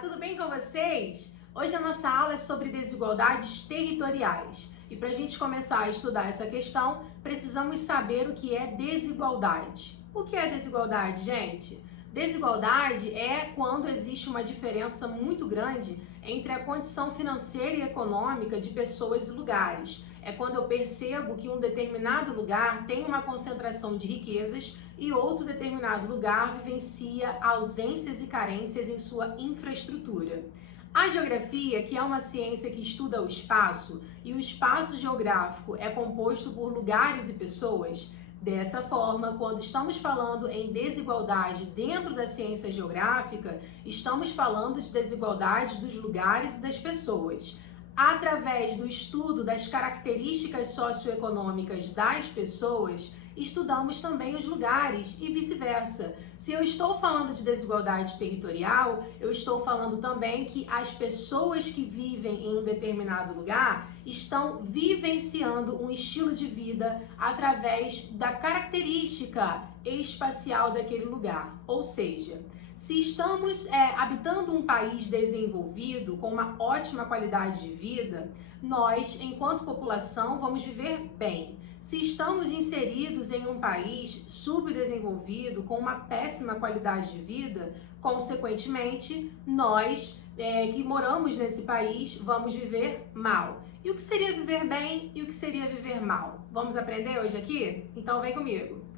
tudo bem com vocês? Hoje a nossa aula é sobre desigualdades territoriais. E para a gente começar a estudar essa questão, precisamos saber o que é desigualdade. O que é desigualdade, gente? Desigualdade é quando existe uma diferença muito grande entre a condição financeira e econômica de pessoas e lugares. É quando eu percebo que um determinado lugar tem uma concentração de riquezas e outro determinado lugar vivencia ausências e carências em sua infraestrutura. A geografia, que é uma ciência que estuda o espaço, e o espaço geográfico é composto por lugares e pessoas, dessa forma, quando estamos falando em desigualdade dentro da ciência geográfica, estamos falando de desigualdades dos lugares e das pessoas. Através do estudo das características socioeconômicas das pessoas, estudamos também os lugares e vice-versa. Se eu estou falando de desigualdade territorial, eu estou falando também que as pessoas que vivem em um determinado lugar estão vivenciando um estilo de vida através da característica espacial daquele lugar. Ou seja, se estamos habitando um país desenvolvido, com uma ótima qualidade de vida, nós, enquanto população, vamos viver bem. Se estamos inseridos em um país subdesenvolvido, com uma péssima qualidade de vida, consequentemente, nós que moramos nesse país vamos viver mal. E o que seria viver bem e o que seria viver mal? Vamos aprender hoje aqui? Então vem comigo!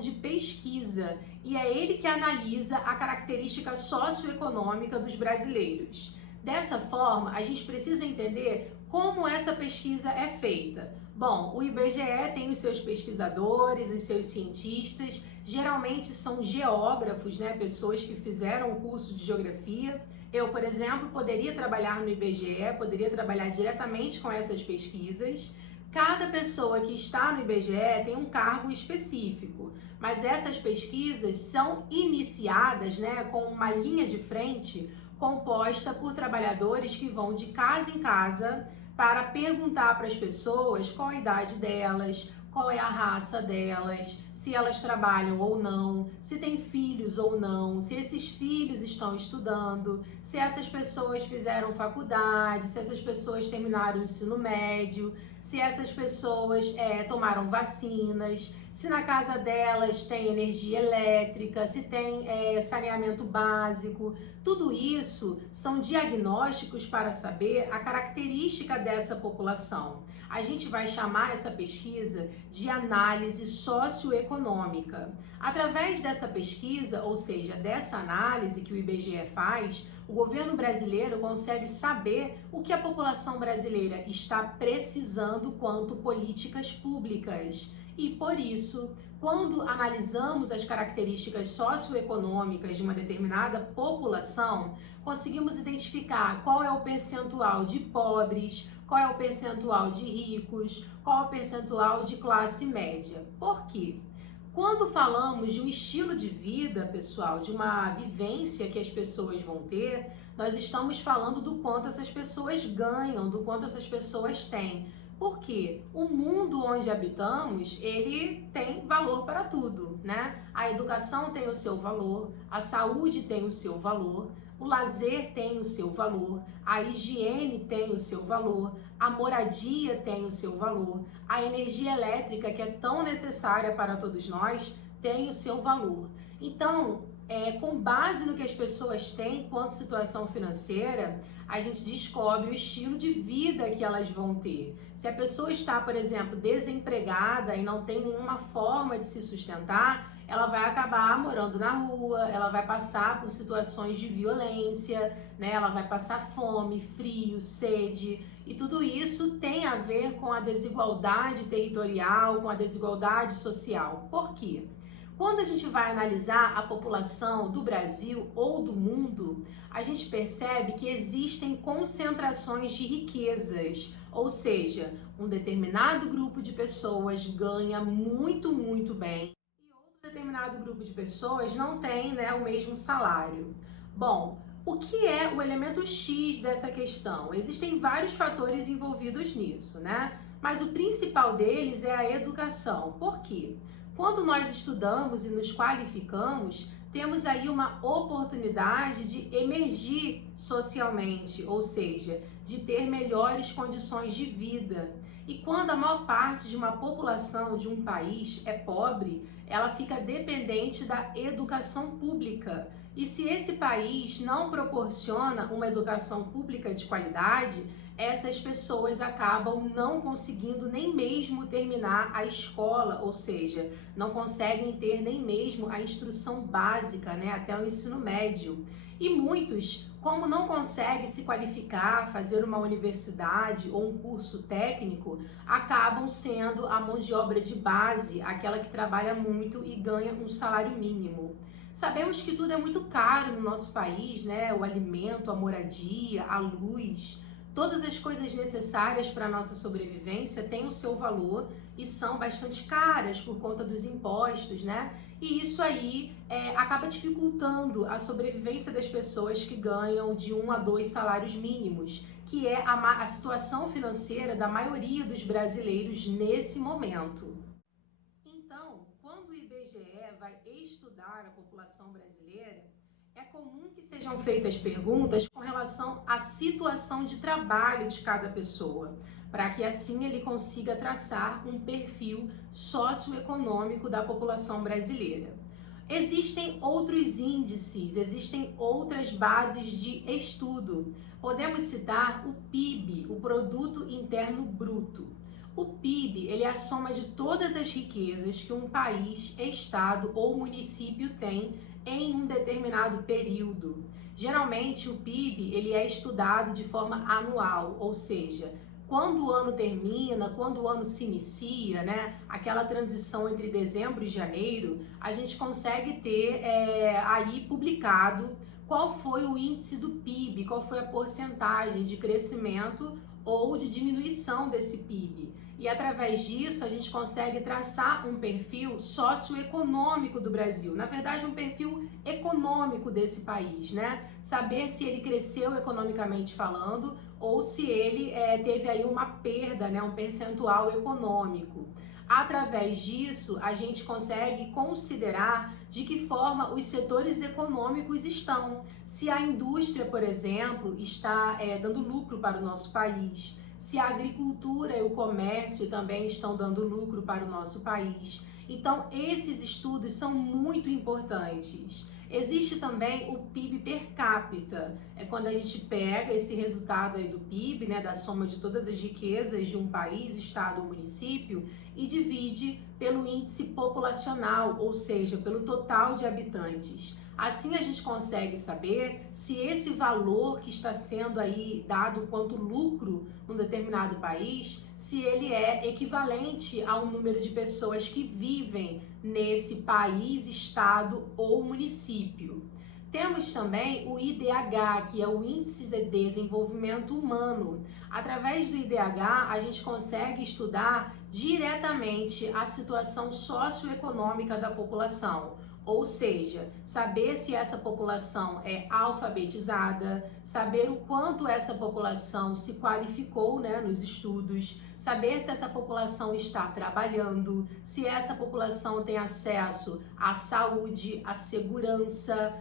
De pesquisa e é ele que analisa a característica socioeconômica dos brasileiros. Dessa forma, a gente precisa entender como essa pesquisa é feita. Bom, o IBGE tem os seus pesquisadores, os seus cientistas, geralmente são geógrafos, né, pessoas que fizeram o curso de geografia. Eu, por exemplo, poderia trabalhar no IBGE, poderia trabalhar diretamente com essas pesquisas. Cada pessoa que está no IBGE tem um cargo específico, mas essas pesquisas são iniciadas, com uma linha de frente composta por trabalhadores que vão de casa em casa para perguntar para as pessoas qual a idade delas, qual é a raça delas, se elas trabalham ou não, se têm filhos ou não, se esses filhos estão estudando, se essas pessoas fizeram faculdade, se essas pessoas terminaram o ensino médio, se essas pessoas tomaram vacinas, se na casa delas tem energia elétrica, se tem saneamento básico. Tudo isso são diagnósticos para saber a característica dessa população. A gente vai chamar essa pesquisa de análise socioeconômica. Através dessa pesquisa, ou seja, dessa análise que o IBGE faz, o governo brasileiro consegue saber o que a população brasileira está precisando quanto políticas públicas. E por isso, quando analisamos as características socioeconômicas de uma determinada população, conseguimos identificar qual é o percentual de pobres, qual é o percentual de ricos, qual é o percentual de classe média. Por quê? Quando falamos de um estilo de vida, pessoal, de uma vivência que as pessoas vão ter, nós estamos falando do quanto essas pessoas ganham, do quanto essas pessoas têm. Porque o mundo onde habitamos, ele tem valor para tudo, né? A educação tem o seu valor, a saúde tem o seu valor, o lazer tem o seu valor, a higiene tem o seu valor, a moradia tem o seu valor, a energia elétrica, que é tão necessária para todos nós, tem o seu valor. Então, com base no que as pessoas têm quanto situação financeira, a gente descobre o estilo de vida que elas vão ter. Se a pessoa está, por exemplo, desempregada e não tem nenhuma forma de se sustentar, ela vai acabar morando na rua, ela vai passar por situações de violência, né? Ela vai passar fome, frio, sede, e tudo isso tem a ver com a desigualdade territorial, com a desigualdade social. Por quê? Quando a gente vai analisar a população do Brasil ou do mundo, a gente percebe que existem concentrações de riquezas, ou seja, um determinado grupo de pessoas ganha muito bem e outro determinado grupo de pessoas não tem, né, o mesmo salário. Bom, o que é o elemento X dessa questão? Existem vários fatores envolvidos nisso, né? Mas o principal deles é a educação. Por quê? Quando nós estudamos e nos qualificamos, temos aí uma oportunidade de emergir socialmente, ou seja, de ter melhores condições de vida. E quando a maior parte de uma população de um país é pobre, ela fica dependente da educação pública. E se esse país não proporciona uma educação pública de qualidade, essas pessoas acabam não conseguindo nem mesmo terminar a escola, ou seja, não conseguem ter nem mesmo a instrução básica, né, até o ensino médio. E muitos, como não conseguem se qualificar, fazer uma universidade ou um curso técnico, acabam sendo a mão de obra de base, aquela que trabalha muito e ganha um salário mínimo. Sabemos que tudo é muito caro no nosso país, né? O alimento, a moradia, a luz, todas as coisas necessárias para a nossa sobrevivência têm o seu valor e são bastante caras por conta dos impostos, né? E isso aí acaba dificultando a sobrevivência das pessoas que ganham de 1 a 2 salários mínimos, que é a situação financeira da maioria dos brasileiros nesse momento. Então, quando o IBGE vai estudar a população brasileira, é comum que sejam feitas perguntas com relação à situação de trabalho de cada pessoa, para que assim ele consiga traçar um perfil socioeconômico da população brasileira. Existem outros índices, existem outras bases de estudo. Podemos citar o PIB, o Produto Interno Bruto. O PIB, ele é a soma de todas as riquezas que um país, estado ou município tem em um determinado período. Geralmente, o PIB, ele é estudado de forma anual, ou seja, quando o ano termina, quando o ano se inicia, né, aquela transição entre dezembro e janeiro, a gente consegue ter aí publicado qual foi o índice do PIB, qual foi a porcentagem de crescimento ou de diminuição desse PIB. E através disso a gente consegue traçar um perfil socioeconômico do Brasil, na verdade um perfil econômico desse país, né? Saber se ele cresceu economicamente falando ou se ele teve aí uma perda, né? Um percentual econômico. Através disso, a gente consegue considerar de que forma os setores econômicos estão. Se a indústria, por exemplo, está dando lucro para o nosso país, se a agricultura e o comércio também estão dando lucro para o nosso país. Então, esses estudos são muito importantes. Existe também o PIB per capita, é quando a gente pega esse resultado aí do PIB, né, da soma de todas as riquezas de um país, estado ou município, e divide pelo índice populacional, ou seja, pelo total de habitantes. Assim a gente consegue saber se esse valor que está sendo aí dado quanto lucro num determinado país, se ele é equivalente ao número de pessoas que vivem nesse país, estado ou município. Temos também o IDH, que é o Índice de Desenvolvimento Humano. Através do IDH, a gente consegue estudar diretamente a situação socioeconômica da população. Ou seja, saber se essa população é alfabetizada, saber o quanto essa população se qualificou, né, nos estudos, saber se essa população está trabalhando, se essa população tem acesso à saúde, à segurança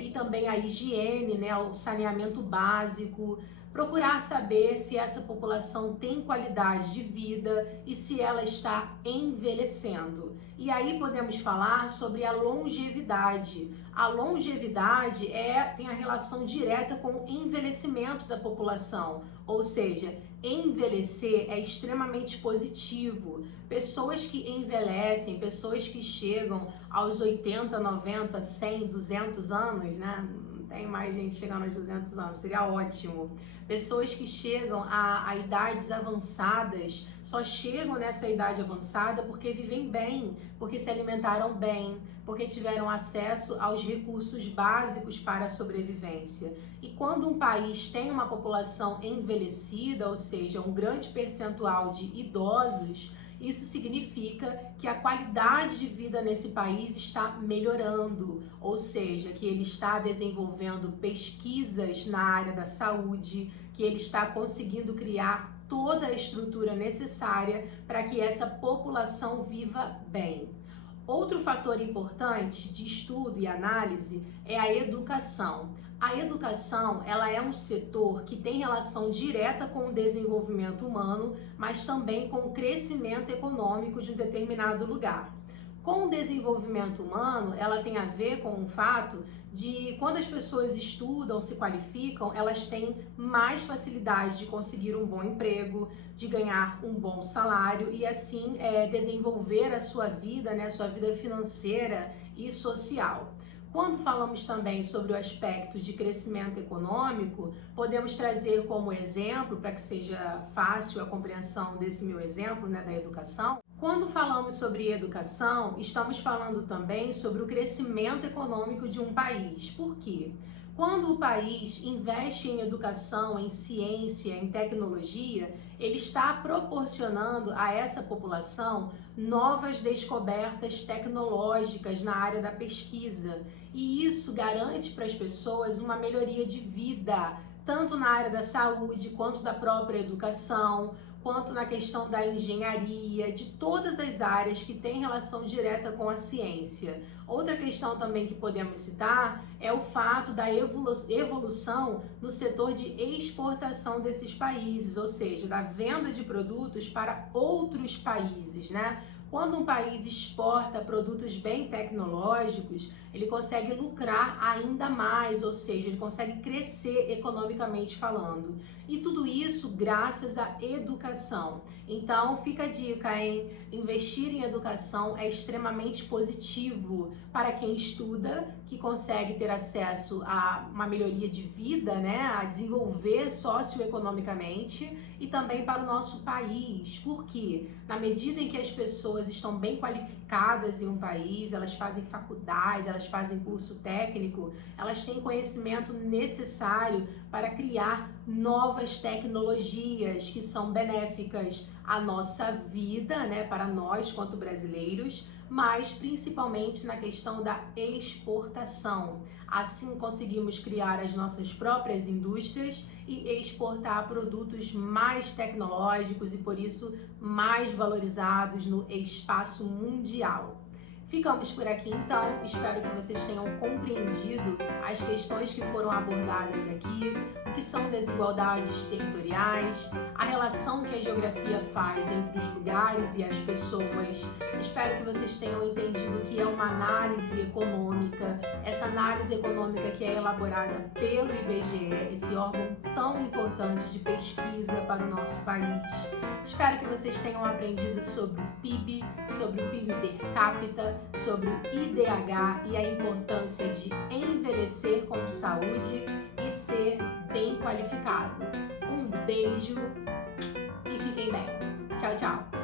e também à higiene, né, ao saneamento básico. Procurar saber se essa população tem qualidade de vida e se ela está envelhecendo. E aí podemos falar sobre a longevidade. A longevidade tem a relação direta com o envelhecimento da população, ou seja, envelhecer é extremamente positivo. Pessoas que envelhecem, pessoas que chegam aos 80, 90, 100, 200 anos, né? tem mais gente chegando aos 200 anos, seria ótimo. Pessoas que chegam a idades avançadas só chegam nessa idade avançada porque vivem bem, porque se alimentaram bem, porque tiveram acesso aos recursos básicos para a sobrevivência. E quando um país tem uma população envelhecida, ou seja, um grande percentual de idosos, isso significa que a qualidade de vida nesse país está melhorando, ou seja, que ele está desenvolvendo pesquisas na área da saúde, que ele está conseguindo criar toda a estrutura necessária para que essa população viva bem. Outro fator importante de estudo e análise é a educação. A educação, ela é um setor que tem relação direta com o desenvolvimento humano, mas também com o crescimento econômico de um determinado lugar. Com o desenvolvimento humano, ela tem a ver com o fato de quando as pessoas estudam, se qualificam, elas têm mais facilidade de conseguir um bom emprego, de ganhar um bom salário e assim desenvolver a sua vida, né, sua vida financeira e social. Quando falamos também sobre o aspecto de crescimento econômico, podemos trazer como exemplo, para que seja fácil a compreensão desse meu exemplo, né, da educação. Quando falamos sobre educação, estamos falando também sobre o crescimento econômico de um país. Por quê? Quando o país investe em educação, em ciência, em tecnologia, ele está proporcionando a essa população novas descobertas tecnológicas na área da pesquisa. E isso garante para as pessoas uma melhoria de vida, tanto na área da saúde, quanto da própria educação, quanto na questão da engenharia, de todas as áreas que têm relação direta com a ciência. Outra questão também que podemos citar é o fato da evolução no setor de exportação desses países, ou seja, da venda de produtos para outros países, né? Quando um país exporta produtos bem tecnológicos, ele consegue lucrar ainda mais, ou seja, ele consegue crescer economicamente falando. E tudo isso graças à educação. Então, fica a dica, hein? Investir em educação é extremamente positivo para quem estuda, que consegue ter acesso a uma melhoria de vida, né? A desenvolver socioeconomicamente e também para o nosso país. Por quê? Na medida em que as pessoas estão bem qualificadas em um país, elas fazem faculdade, elas fazem curso técnico, elas têm conhecimento necessário para criar novas tecnologias que são benéficas à nossa vida, né, para nós quanto brasileiros, mas principalmente na questão da exportação. Assim conseguimos criar as nossas próprias indústrias e exportar produtos mais tecnológicos e por isso mais valorizados no espaço mundial. Ficamos por aqui então, espero que vocês tenham compreendido as questões que foram abordadas aqui, o que são desigualdades territoriais, a relação que a geografia faz entre os lugares e as pessoas. Espero que vocês tenham entendido o que é uma análise econômica, essa análise econômica que é elaborada pelo IBGE, esse órgão tão importante de pesquisa para o nosso país. Espero que vocês tenham aprendido sobre o PIB, sobre o PIB per capita, sobre o IDH e a importância de envelhecer com saúde e ser bem qualificado. Um beijo e fiquem bem. Tchau, tchau!